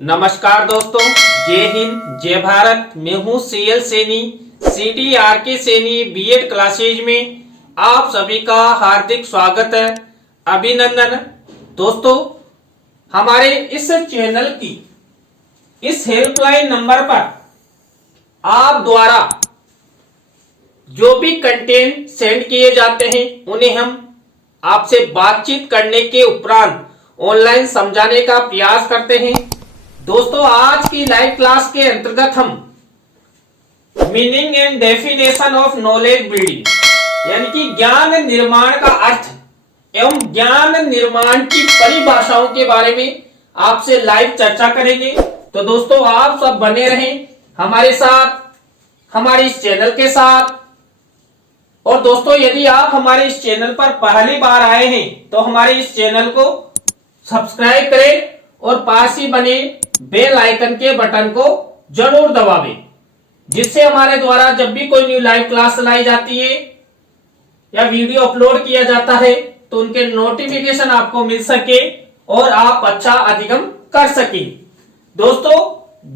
नमस्कार दोस्तों, जय हिंद जय भारत। मैं हूं CL Saini, CDRK Saini BEd classes में आप सभी का हार्दिक स्वागत है, अभिनंदन। दोस्तों, हमारे इस चैनल की इस हेल्पलाइन नंबर पर आप द्वारा जो भी कंटेंट सेंड किए जाते हैं उन्हें हम आपसे बातचीत करने के उपरांत ऑनलाइन समझाने का प्रयास करते हैं। दोस्तों, आज की लाइव क्लास के अंतर्गत हम meaning and definition of knowledge building यानी कि ज्ञान निर्माण का अर्थ एवं ज्ञान निर्माण की परिभाषाओं के बारे में आपसे लाइव चर्चा करेंगे। तो दोस्तों, आप सब बने रहें हमारे साथ, हमारे इस चैनल के साथ। और दोस्तों, यदि आप हमारे इस चैनल पर पहली बार आए हैं तो हमारे इस चैनल को सब्सक्राइब करें और पास ही बने बेल आइकन के बटन को जरूर दबावें, जिससे हमारे द्वारा जब भी कोई न्यू लाइव क्लास चलाई जाती है या वीडियो अपलोड किया जाता है तो उनके नोटिफिकेशन आपको मिल सके और आप अच्छा अधिगम कर सकें। दोस्तों,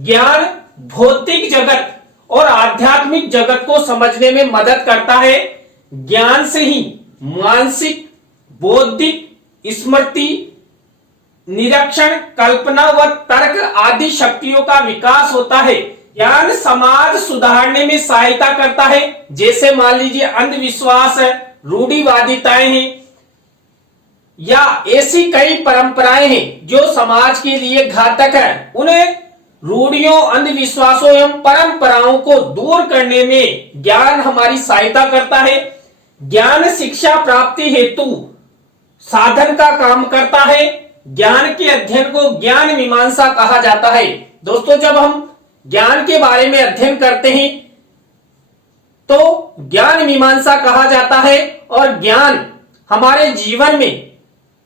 ज्ञान भौतिक जगत और आध्यात्मिक जगत को समझने में मदद करता है। ज्ञान से ही मानसिक, बौद्धिक, स्मृति, निरीक्षण, कल्पना व तर्क आदि शक्तियों का विकास होता है। ज्ञान समाज सुधारने में सहायता करता है। जैसे मान लीजिए अंधविश्वास है, रूढ़िवादिताएं हैं या ऐसी कई परंपराएं हैं जो समाज के लिए घातक है। उन्हें रूढ़ियों, अंधविश्वासों एवं परंपराओं को दूर करने में ज्ञान हमारी सहायता करता है। ज्ञान शिक्षा प्राप्ति हेतु साधन का काम करता है। ज्ञान के अध्ययन को ज्ञान मीमांसा कहा जाता है। दोस्तों, जब हम ज्ञान के बारे में अध्ययन करते हैं तो ज्ञान मीमांसा कहा जाता है। और ज्ञान हमारे जीवन में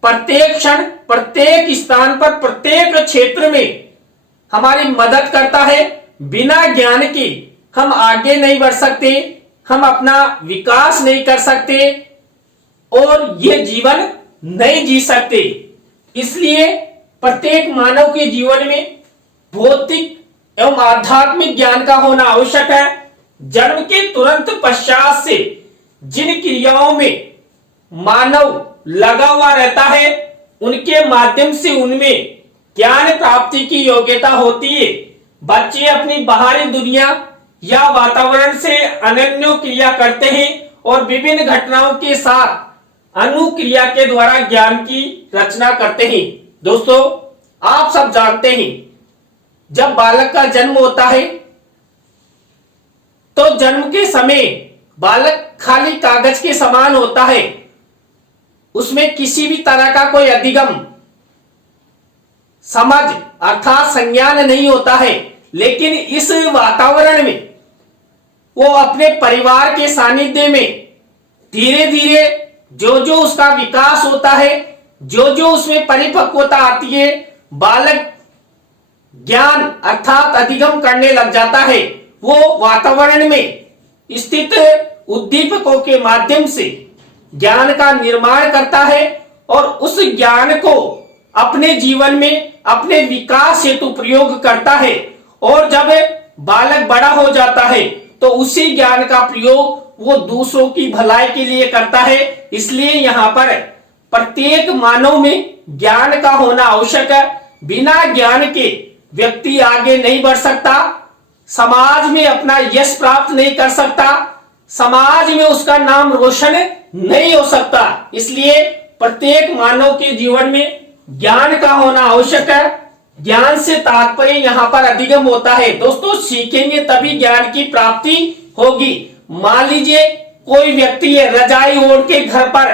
प्रत्येक क्षण, प्रत्येक स्थान पर, प्रत्येक क्षेत्र में हमारी मदद करता है। बिना ज्ञान के हम आगे नहीं बढ़ सकते, हम अपना विकास नहीं कर सकते और ये जीवन नहीं जी सकते। इसलिए प्रत्येक मानव के जीवन में भौतिक एवं आध्यात्मिक ज्ञान का होना आवश्यक है। जन्म के तुरंत पश्चात से जिन क्रियाओं में मानव लगा हुआ रहता है उनके माध्यम से उनमें ज्ञान प्राप्ति की योग्यता होती है। बच्चे अपनी बाहरी दुनिया या वातावरण से अनन्य क्रिया करते हैं और विभिन्न घटनाओं के साथ अनुक्रिया के द्वारा ज्ञान की रचना करते हैं। दोस्तों, आप सब जानते हैं जब बालक का जन्म होता है तो जन्म के समय बालक खाली कागज के समान होता है। उसमें किसी भी तरह का कोई अधिगम, समझ अर्थात संज्ञान नहीं होता है। लेकिन इस वातावरण में वो अपने परिवार के सानिध्य में धीरे धीरे जो जो उसका विकास होता है, जो जो उसमें परिपक्वता आती है, बालक ज्ञान अर्थात अधिगम करने लग जाता है। वो वातावरण में स्थित उद्दीपकों के माध्यम से ज्ञान का निर्माण करता है और उस ज्ञान को अपने जीवन में अपने विकास हेतु प्रयोग करता है। और जब बालक बड़ा हो जाता है तो उसी ज्ञान का प्रयोग वो दूसरों की भलाई के लिए करता है। इसलिए यहाँ पर प्रत्येक मानव में ज्ञान का होना आवश्यक है। बिना ज्ञान के व्यक्ति आगे नहीं बढ़ सकता, समाज में अपना यश प्राप्त नहीं कर सकता, समाज में उसका नाम रोशन नहीं हो सकता। इसलिए प्रत्येक मानव के जीवन में ज्ञान का होना आवश्यक है। ज्ञान से तात्पर्य यहाँ पर अधिगम होता है। दोस्तों, सीखेंगे तभी ज्ञान की प्राप्ति होगी। मान लीजिए कोई व्यक्ति है, रजाई ओढ़ के घर पर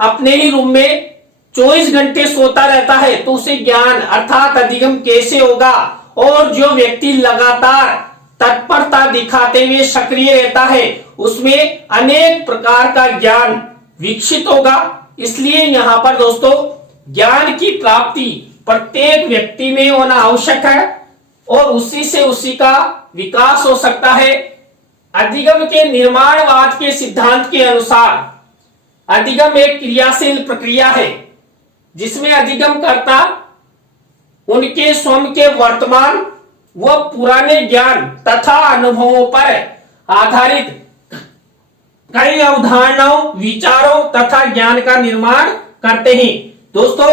अपने ही रूम में 24 घंटे सोता रहता है तो उसे ज्ञान अर्थात अधिगम कैसे होगा। और जो व्यक्ति लगातार तत्परता दिखाते हुए सक्रिय रहता है उसमें अनेक प्रकार का ज्ञान विकसित होगा। इसलिए यहाँ पर दोस्तों, ज्ञान की प्राप्ति प्रत्येक व्यक्ति में होना आवश्यक है और उसी से उसी का विकास हो सकता है। अधिगम के निर्माणवाद के सिद्धांत के अनुसार अधिगम एक क्रियाशील प्रक्रिया है जिसमें अधिगम कर्ता उनके स्वयं के वर्तमान व पुराने ज्ञान तथा अनुभवों पर आधारित कई अवधारणाओं, विचारों तथा ज्ञान का निर्माण करते हैं। दोस्तों,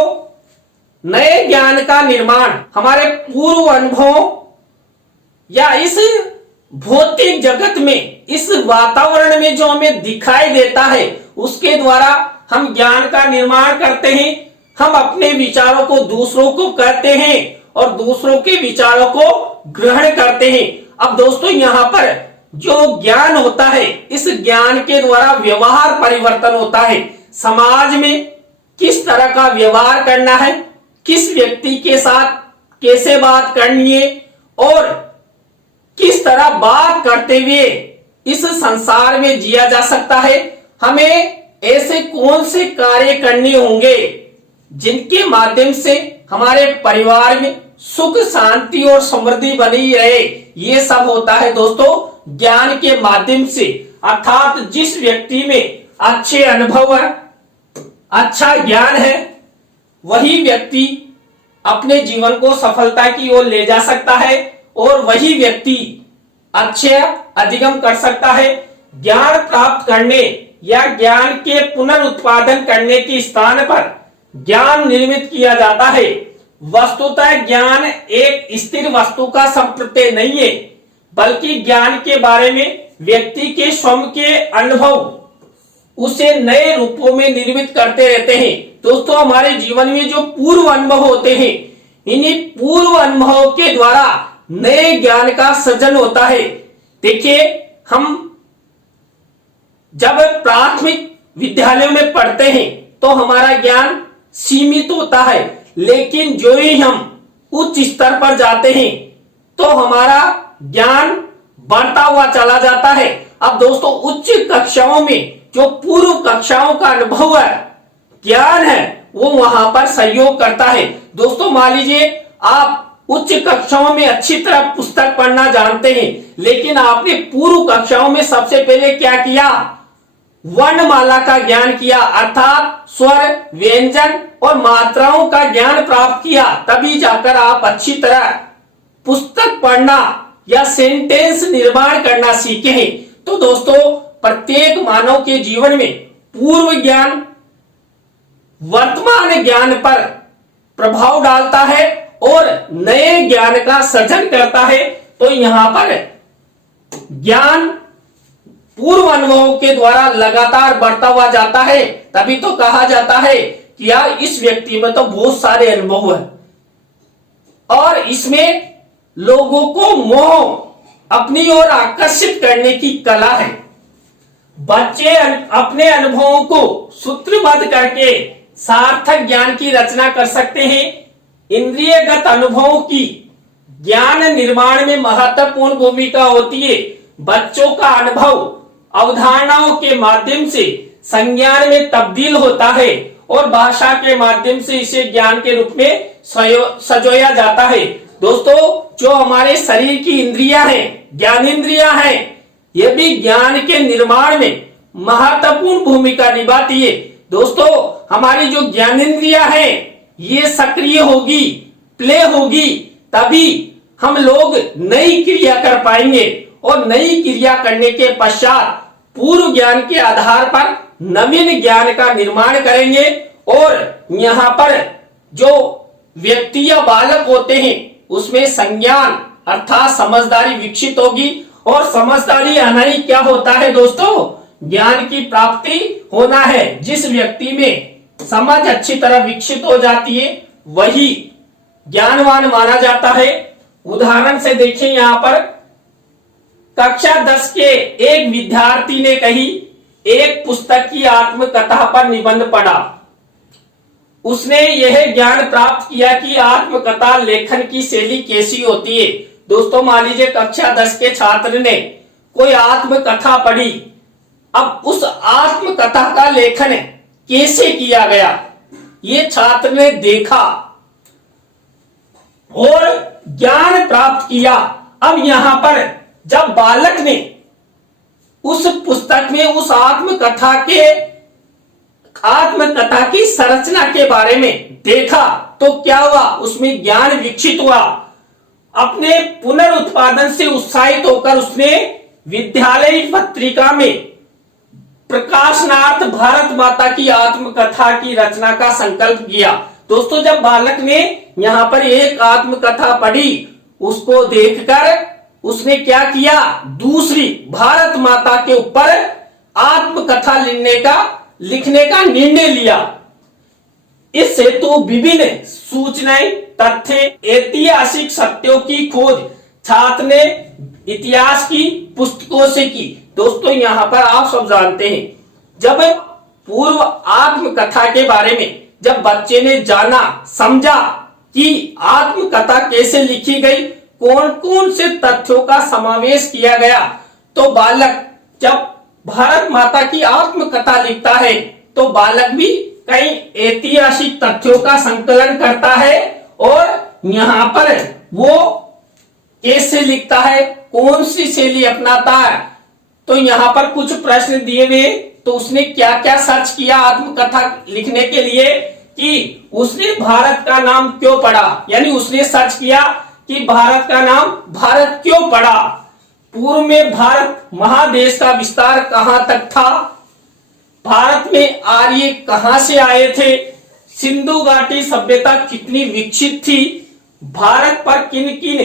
नए ज्ञान का निर्माण हमारे पूर्व अनुभवों या इस भौतिक जगत में, इस वातावरण में जो हमें दिखाई देता है उसके द्वारा हम ज्ञान का निर्माण करते हैं। हम अपने विचारों को दूसरों को कहते हैं और दूसरों के विचारों को ग्रहण करते हैं। अब दोस्तों, यहां पर जो ज्ञान होता है, इस ज्ञान के द्वारा व्यवहार परिवर्तन होता है। समाज में किस तरह का व्यवहार करना है, किस व्यक्ति के साथ कैसे बात करनी है और किस तरह बात करते हुए इस संसार में जिया जा सकता है, हमें ऐसे कौन से कार्य करने होंगे जिनके माध्यम से हमारे परिवार में सुख, शांति और समृद्धि बनी रहे। ये सब होता है दोस्तों ज्ञान के माध्यम से। अर्थात जिस व्यक्ति में अच्छे अनुभव है, अच्छा ज्ञान है, वही व्यक्ति अपने जीवन को सफलता की ओर ले जा सकता है और वही व्यक्ति अच्छे अधिगम कर सकता है। ज्ञान प्राप्त करने या ज्ञान के पुनरुत्पादन करने के स्थान पर ज्ञान निर्मित किया जाता है। वस्तुतः ज्ञान एक स्थिर वस्तु का संप्रत्यय नहीं है, बल्कि ज्ञान के बारे में व्यक्ति के स्वयं के अनुभव उसे नए रूपों में निर्मित करते रहते हैं। दोस्तों, हमारे जीवन में जो पूर्व अनुभव होते हैं, इन्हीं पूर्व अनुभवों के द्वारा नए ज्ञान का सृजन होता है। देखिए, हम जब प्राथमिक विद्यालयों में पढ़ते हैं तो हमारा ज्ञान सीमित होता है, लेकिन जो ही हम उच्च स्तर पर जाते हैं तो हमारा ज्ञान बढ़ता हुआ चला जाता है। अब दोस्तों, उच्च कक्षाओं में जो पूर्व कक्षाओं का अनुभव है, ज्ञान है, वो वहां पर सहयोग करता है। दोस्तों, मान लीजिए आप उच्च कक्षाओं में अच्छी तरह पुस्तक पढ़ना जानते हैं, लेकिन आपने पूर्व कक्षाओं में सबसे पहले क्या किया, वर्णमाला का ज्ञान किया, अर्थात स्वर, व्यंजन और मात्राओं का ज्ञान प्राप्त किया। तभी जाकर आप अच्छी तरह पुस्तक पढ़ना या सेंटेंस निर्माण करना सीखे हैं। तो दोस्तों, प्रत्येक मानव के जीवन में पूर्व ज्ञान वर्तमान ज्ञान पर प्रभाव डालता है और नए ज्ञान का सृजन करता है। तो यहां पर ज्ञान पूर्व अनुभवों के द्वारा लगातार बढ़ता हुआ जाता है। तभी तो कहा जाता है कि यार, इस व्यक्ति में तो बहुत सारे अनुभव है और इसमें लोगों को मोह अपनी ओर आकर्षित करने की कला है। बच्चे अपने अनुभवों को सूत्रबद्ध करके सार्थक ज्ञान की रचना कर सकते हैं। इंद्रियगत अनुभवों की ज्ञान निर्माण में महत्वपूर्ण भूमिका होती है। बच्चों का अनुभव अवधारणाओं के माध्यम से संज्ञान में तब्दील होता है और भाषा के माध्यम से इसे ज्ञान के रूप में सजोया जाता है। दोस्तों, जो हमारे शरीर की इंद्रियां हैं, ज्ञानेंद्रियां हैं, ये भी ज्ञान के निर्माण में महत्वपूर्ण भूमिका निभाती है। दोस्तों, हमारी जो ज्ञानेंद्रियां हैं, ये सक्रिय होगी, प्ले होगी, तभी हम लोग नई क्रिया कर पाएंगे और नई क्रिया करने के पश्चात पूर्व ज्ञान के आधार पर नवीन ज्ञान का निर्माण करेंगे और यहाँ पर जो व्यक्ति या बालक होते हैं उसमें संज्ञान अर्थात समझदारी विकसित होगी। और समझदारी आना ही क्या होता है दोस्तों, ज्ञान की प्राप्ति होना है। जिस व्यक्ति में समझ अच्छी तरह विकसित हो जाती है वही ज्ञानवान माना जाता है। उदाहरण से देखें, यहाँ पर कक्षा 10 के एक विद्यार्थी ने कही एक पुस्तक की आत्मकथा पर निबंध पढ़ा। उसने यह ज्ञान प्राप्त किया कि आत्मकथा लेखन की शैली कैसी होती है। दोस्तों, मान लीजिए कक्षा 10 के छात्र ने कोई आत्मकथा पढ़ी। अब उस आत्मकथा का लेखन कैसे किया गया, ये छात्र ने देखा और ज्ञान प्राप्त किया। अब यहां पर जब बालक ने उस पुस्तक में उस आत्मकथा के आत्मकथा की संरचना के बारे में देखा तो क्या हुआ, उसमें ज्ञान विकसित हुआ। अपने पुनरुत्पादन से उत्साहित होकर उसने विद्यालय पत्रिका में प्रकाशनार्थ भारत माता की आत्मकथा की रचना का संकल्प किया। दोस्तों, जब बालक ने यहाँ पर एक आत्मकथा पढ़ी, उसको देखकर उसने क्या किया, दूसरी भारत माता के ऊपर आत्मकथा लिखने का निर्णय लिया। इस हेतु विभिन्न सूचनाएं, तथ्य, ऐतिहासिक सत्यों की खोज छात्र ने इतिहास की पुस्तकों से की। दोस्तों, यहाँ पर आप सब जानते हैं, जब पूर्व आत्मकथा के बारे में जब बच्चे ने जाना, समझा कि आत्मकथा कैसे लिखी गई, कौन कौन से तथ्यों का समावेश किया गया, तो बालक जब भारत माता की आत्मकथा लिखता है तो बालक भी कई ऐतिहासिक तथ्यों का संकलन करता है और यहाँ पर वो कैसे लिखता है, कौन सी शैली अपनाता है। तो यहाँ पर कुछ प्रश्न दिए हुए, तो उसने क्या क्या सर्च किया आत्मकथा लिखने के लिए, कि उसने भारत का नाम क्यों पढ़ा, यानी उसने सर्च किया कि भारत का नाम भारत क्यों पड़ा, पूर्व में भारत महादेश का विस्तार कहां तक था, भारत में आर्य कहां से आए थे, सिंधु घाटी सभ्यता कितनी विकसित थी, भारत पर किन किन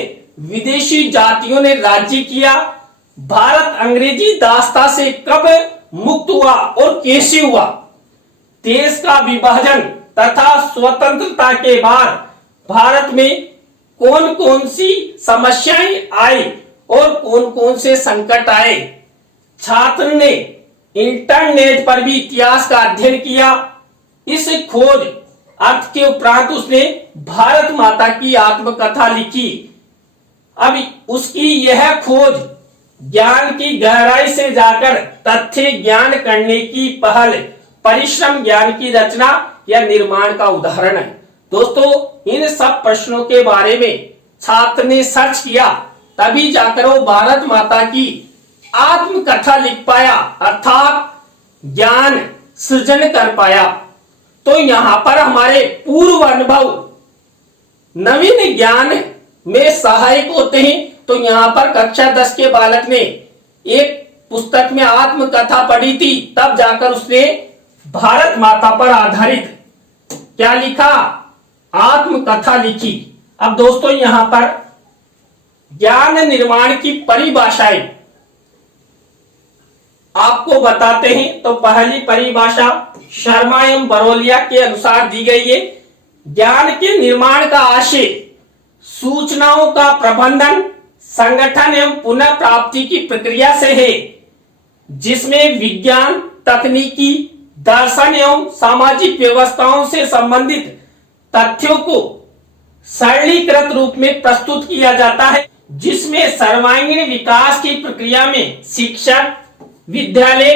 विदेशी जातियों ने राज्य किया, भारत अंग्रेजी दास्ता से कब मुक्त हुआ और कैसे हुआ, देश का विभाजन तथा स्वतंत्रता के बाद भारत में कौन कौन सी समस्याएं आई और कौन कौन से संकट आए। छात्र ने इंटरनेट पर भी इतिहास का अध्ययन किया। इस खोज अर्थ के उपरांत उसने भारत माता की आत्मकथा लिखी। अब उसकी यह खोज ज्ञान की गहराई से जाकर तथ्य ज्ञान करने की पहल, परिश्रम ज्ञान की रचना या निर्माण का उदाहरण है। दोस्तों, इन सब प्रश्नों के बारे में छात्र ने सर्च किया, तभी जाकर वो भारत माता की आत्मकथा लिख पाया, अर्थात ज्ञान सृजन कर पाया। तो यहाँ पर हमारे पूर्व अनुभव नवीन ज्ञान में सहायक होते हैं। तो यहाँ पर कक्षा 10 के बालक ने एक पुस्तक में आत्मकथा पढ़ी थी, तब जाकर उसने भारत माता पर आधारित क्या लिखा, आत्मकथा लिखी। अब दोस्तों, यहाँ पर ज्ञान निर्माण की परिभाषाएं आपको बताते हैं। तो पहली परिभाषा शर्मा एवं बरोलिया के अनुसार दी गई है। ज्ञान के निर्माण का आशय सूचनाओं का प्रबंधन, संगठन एवं पुनः प्राप्ति की प्रक्रिया से है, जिसमें विज्ञान, तकनीकी, दर्शन एवं सामाजिक व्यवस्थाओं से संबंधित तथ्यों को सरलीकृत रूप में प्रस्तुत किया जाता है, जिसमें सर्वांगीण विकास की प्रक्रिया में शिक्षक, विद्यालय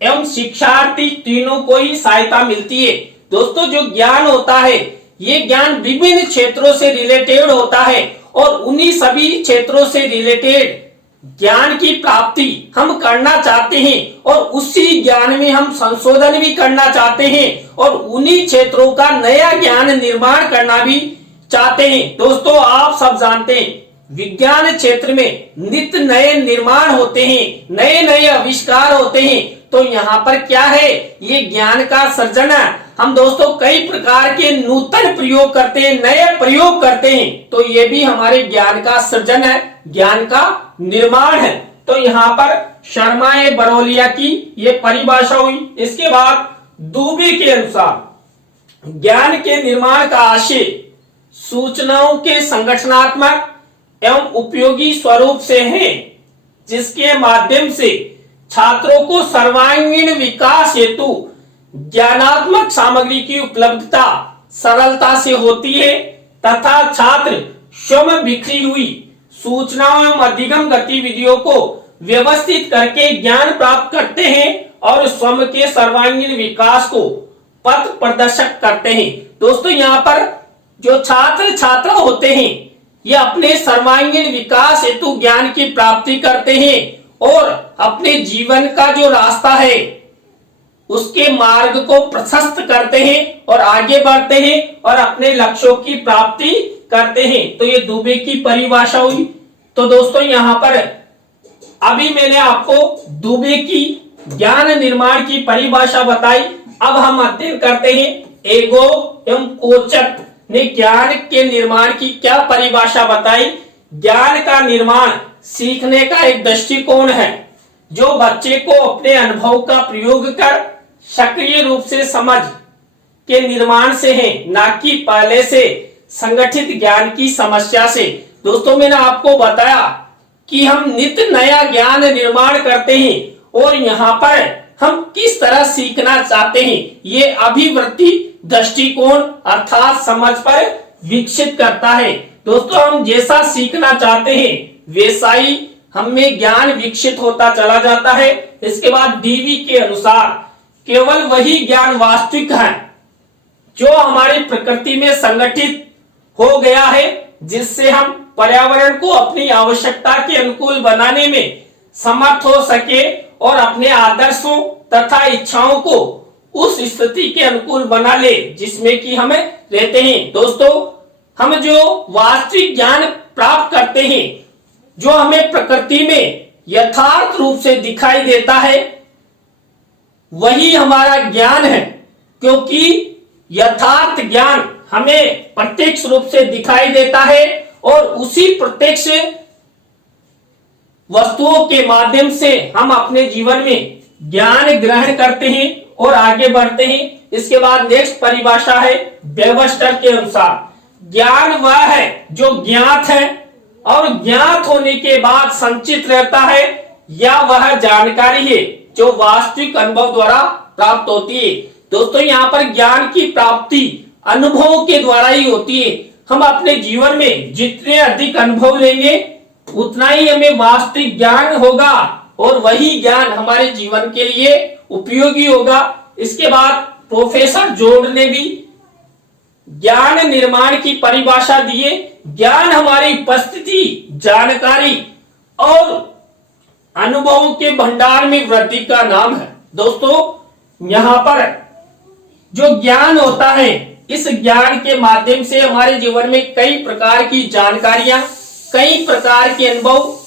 एवं शिक्षार्थी तीनों को ही सहायता मिलती है। दोस्तों, जो ज्ञान होता है, ये ज्ञान विभिन्न क्षेत्रों से रिलेटेड होता है और उन्हीं सभी क्षेत्रों से रिलेटेड ज्ञान की प्राप्ति हम करना चाहते हैं और उसी ज्ञान में हम संशोधन भी करना चाहते हैं और उन्हीं क्षेत्रों का नया ज्ञान निर्माण करना भी चाहते हैं। दोस्तों, आप सब जानते हैं, विज्ञान क्षेत्र में नित्य नए निर्माण होते हैं, नए नए आविष्कार होते हैं। तो यहाँ पर क्या है, ये ज्ञान का सृजन है। हम दोस्तों कई प्रकार के नूतन प्रयोग करते हैं, नए प्रयोग करते हैं, तो ये भी हमारे ज्ञान का सृजन है, ज्ञान का निर्माण है। तो यहाँ पर शर्मा ए बरोलिया की ये परिभाषा हुई। इसके बाद दुबे के अनुसार ज्ञान के निर्माण का आशय सूचनाओं के संगठनात्मक एवं उपयोगी स्वरूप से है, जिसके माध्यम से छात्रों को सर्वांगीण विकास हेतु ज्ञानात्मक सामग्री की उपलब्धता सरलता से होती है तथा छात्र स्वयं बिखरी हुई सूचनाओं एवं अधिगम गतिविधियों को व्यवस्थित करके ज्ञान प्राप्त करते हैं और स्वयं के सर्वांगीण विकास को पथ प्रदर्शक करते हैं। दोस्तों, यहाँ पर जो छात्र छात्रा होते हैं, ये अपने सर्वांगीण विकास हेतु ज्ञान की प्राप्ति करते हैं और अपने जीवन का जो रास्ता है, उसके मार्ग को प्रशस्त करते हैं और आगे बढ़ते हैं और अपने लक्ष्यों की प्राप्ति करते हैं। तो ये दुबे की परिभाषा हुई। तो दोस्तों यहाँ पर अभी मैंने आपको दुबे की ज्ञान निर्माण की परिभाषा बताई। अब हम अध्ययन करते हैं एगो एवं कोचक ने ज्ञान के निर्माण की क्या परिभाषा बताई। ज्ञान का निर्माण सीखने का एक दृष्टिकोण है जो बच्चे को अपने अनुभव का प्रयोग कर सक्रिय रूप से समझ के निर्माण से है, ना कि पहले से संगठित ज्ञान की समस्या से। दोस्तों मैंने आपको बताया कि हम नित्य नया ज्ञान निर्माण करते हैं और यहाँ पर हम किस तरह सीखना चाहते हैं, ये अभिवृत्ति दृष्टिकोण अर्थात समझ पर विकसित करता है। दोस्तों हम जैसा सीखना चाहते हैं वैसा ही हमें ज्ञान विकसित होता चला जाता है। इसके बाद डीवी के अनुसार केवल वही ज्ञान वास्तविक है जो हमारी प्रकृति में संगठित हो गया है, जिससे हम पर्यावरण को अपनी आवश्यकता के अनुकूल बनाने में समर्थ हो सके और अपने आदर्शों तथा इच्छाओं को उस स्थिति के अनुकूल बना ले जिसमें कि हमें रहते हैं। दोस्तों हम जो वास्तविक ज्ञान प्राप्त करते हैं, जो हमें प्रकृति में यथार्थ रूप से दिखाई देता है, वही हमारा ज्ञान है, क्योंकि यथार्थ ज्ञान हमें प्रत्यक्ष रूप से दिखाई देता है और उसी प्रत्यक्ष वस्तुओं के माध्यम से हम अपने जीवन में ज्ञान ग्रहण करते हैं और आगे बढ़ते हैं। इसके बाद नेक्स्ट परिभाषा है वेबस्टर के अनुसार ज्ञान वह है जो ज्ञात है और ज्ञात होने के बाद संचित रहता है, या वह जानकारी है जो वास्तविक अनुभव द्वारा प्राप्त होती है। दोस्तों यहाँ पर ज्ञान की प्राप्ति अनुभवों के द्वारा ही होती है। हम अपने जीवन में जितने अधिक अनुभव लेंगे उतना ही हमें वास्तविक ज्ञान होगा और वही ज्ञान हमारे जीवन के लिए उपयोगी होगा। इसके बाद प्रोफेसर जोड ने भी ज्ञान निर्माण की परिभाषा दी है। ज्ञान हमारी उपस्थिति, जानकारी और अनुभवों के भंडार में वृद्धि का नाम है। दोस्तों यहाँ पर जो ज्ञान होता है, इस ज्ञान के माध्यम से हमारे जीवन में कई प्रकार की जानकारियां, कई प्रकार के अनुभव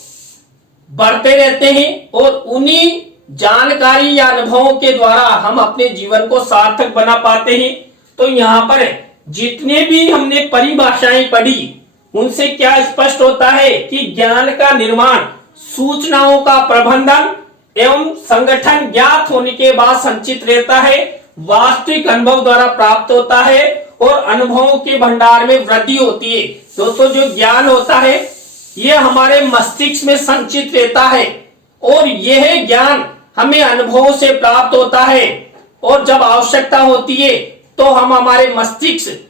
बढ़ते रहते हैं और उन्हीं जानकारी या अनुभवों के द्वारा हम अपने जीवन को सार्थक बना पाते हैं। तो यहाँ पर जितने भी हमने परिभाषाएं पढ़ी उनसे क्या स्पष्ट होता है कि ज्ञान का निर्माण सूचनाओं का प्रबंधन एवं संगठन ज्ञात होने के बाद संचित रहता है, वास्तविक अनुभव द्वारा प्राप्त होता है और अनुभवों के भंडार में वृद्धि होती है। दोस्तों जो ज्ञान होता है यह हमारे मस्तिष्क में संचित रहता है और यह ज्ञान हमें अनुभवों से प्राप्त होता है और जब आवश्यकता होती है तो हम हमारे मस्तिष्क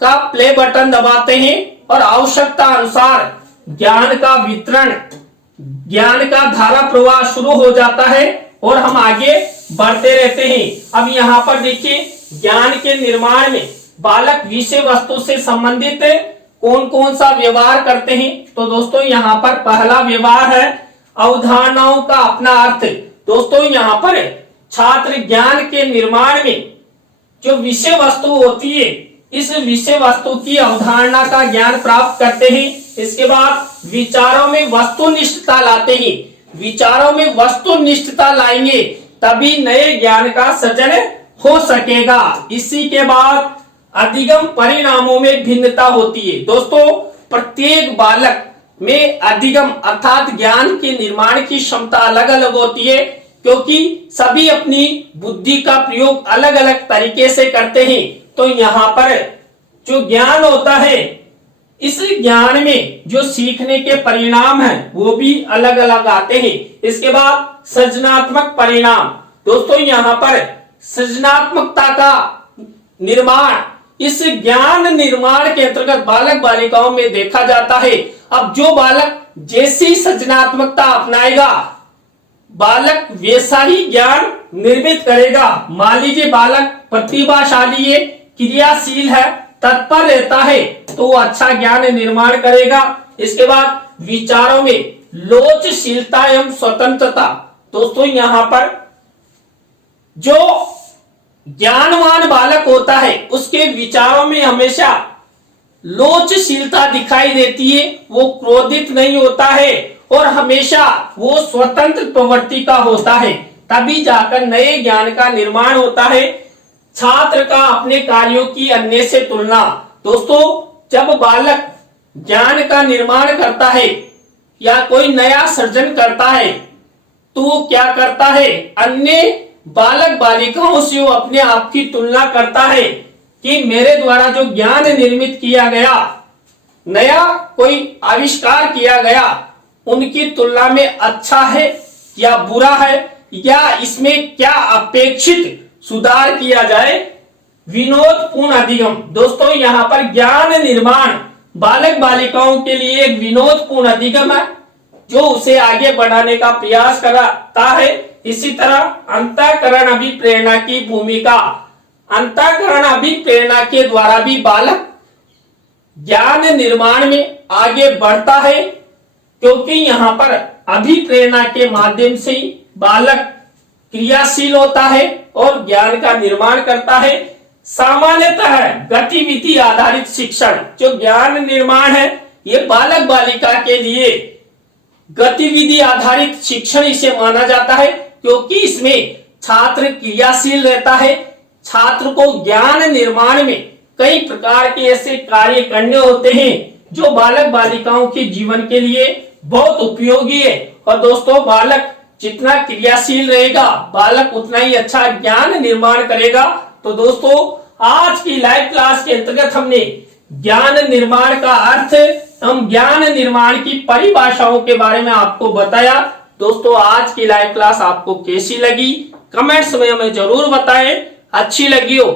का प्ले बटन दबाते हैं और आवश्यकता अनुसार ज्ञान का वितरण, ज्ञान का धारा प्रवाह शुरू हो जाता है और हम आगे बढ़ते रहते हैं। अब यहाँ पर देखिए ज्ञान के निर्माण में बालक विषय वस्तु से संबंधित कौन कौन सा व्यवहार करते हैं। तो दोस्तों यहाँ पर पहला व्यवहार है अवधारणाओं का अपना अर्थ। दोस्तों यहाँ पर छात्र ज्ञान के निर्माण में जो विषय वस्तु होती है, इस विषय वस्तु की अवधारणा का ज्ञान प्राप्त करते हैं। इसके बाद विचारों में वस्तुनिष्ठता लाते हैं। विचारों में वस्तुनिष्ठता लाएंगे तभी नए ज्ञान का सृजन हो सकेगा। इसी के बाद अधिगम परिणामों में भिन्नता होती है। दोस्तों प्रत्येक बालक में अधिगम अर्थात ज्ञान के निर्माण की क्षमता अलग अलग होती है, क्योंकि सभी अपनी बुद्धि का प्रयोग अलग अलग तरीके से करते हैं। तो यहाँ पर जो ज्ञान होता है, इस ज्ञान में जो सीखने के परिणाम हैं वो भी अलग अलग आते हैं। इसके बाद सृजनात्मक परिणाम। दोस्तों यहाँ पर सृजनात्मकता का निर्माण इस ज्ञान निर्माण के अंतर्गत बालक बालिकाओं में देखा जाता है। अब जो बालक जैसी सृजनात्मकता अपनाएगा, बालक वैसा ही ज्ञान निर्मित करेगा। मान लीजिए बालक प्रतिभाशाली है, क्रियाशील है, तत्पर रहता है, तो वो अच्छा ज्ञान निर्माण करेगा। इसके बाद विचारों में लोचशीलता एवं स्वतंत्रता। दोस्तों यहाँ पर जो ज्ञानवान बालक होता है उसके विचारों में हमेशा लोचशीलता दिखाई देती है, वो क्रोधित नहीं होता है और हमेशा वो स्वतंत्र प्रवृत्ति का होता है, तभी जाकर नए ज्ञान का निर्माण होता है। छात्र का अपने कार्यों की अन्य से तुलना। दोस्तों, जब बालक ज्ञान का निर्माण करता है या कोई नया सृजन करता है तो वो क्या करता है, अन्य बालक बालिकाओं से वो अपने आप की तुलना करता है कि मेरे द्वारा जो ज्ञान निर्मित किया गया, नया कोई आविष्कार किया गया, उनकी तुलना में अच्छा है या बुरा है, या इसमें क्या अपेक्षित सुधार किया जाए। विनोदपूर्ण अधिगम। दोस्तों, यहाँ पर ज्ञान निर्माण बालक बालिकाओं के लिए एक विनोदपूर्ण अधिगम है जो उसे आगे बढ़ाने का प्रयास करता है। इसी तरह अंतःकरण अभिप्रेरणा की भूमिका। अंतःकरण अभिप्रेरणा के द्वारा भी बालक ज्ञान निर्माण में आगे बढ़ता है, क्योंकि यहाँ पर अभिप्रेरणा के माध्यम से ही बालक क्रियाशील होता है और ज्ञान का निर्माण करता है। सामान्यतः गतिविधि आधारित शिक्षण, जो ज्ञान निर्माण है, ये बालक बालिका के लिए गतिविधि आधारित शिक्षण इसे माना जाता है, क्योंकि इसमें छात्र क्रियाशील रहता है। छात्र को ज्ञान निर्माण में कई प्रकार के ऐसे कार्य करने होते हैं जो बालक बालिकाओं के जीवन के लिए बहुत उपयोगी है। और दोस्तों, बालक जितना क्रियाशील रहेगा, बालक उतना ही अच्छा ज्ञान निर्माण करेगा। तो दोस्तों, आज की लाइव क्लास के अंतर्गत हमने ज्ञान निर्माण का अर्थ, हम ज्ञान निर्माण की परिभाषाओं के बारे में आपको बताया। दोस्तों, आज की लाइव क्लास आपको कैसी लगी कमेंट्स में हमें जरूर बताएं। अच्छी लगी हो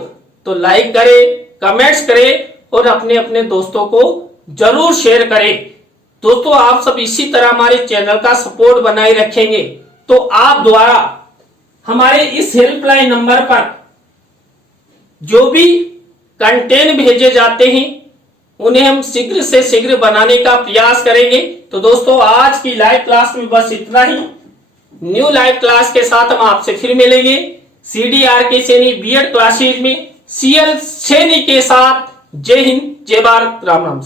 तो लाइक करें, कमेंट्स करें और अपने अपने दोस्तों को जरूर शेयर करें। दोस्तों, आप सब इसी तरह हमारे चैनल का सपोर्ट बनाए रखेंगे तो आप द्वारा हमारे इस हेल्पलाइन नंबर पर जो भी कंटेंट भेजे जाते हैं उन्हें हम शीघ्र से शीघ्र बनाने का प्रयास करेंगे। तो दोस्तों, आज की लाइव क्लास में बस इतना ही। न्यू लाइव क्लास के साथ हम आपसे फिर मिलेंगे CDRK सैनी बीएड क्लासेज में CL सैनी के साथ। जय हिंद, जय भारत, राम राम।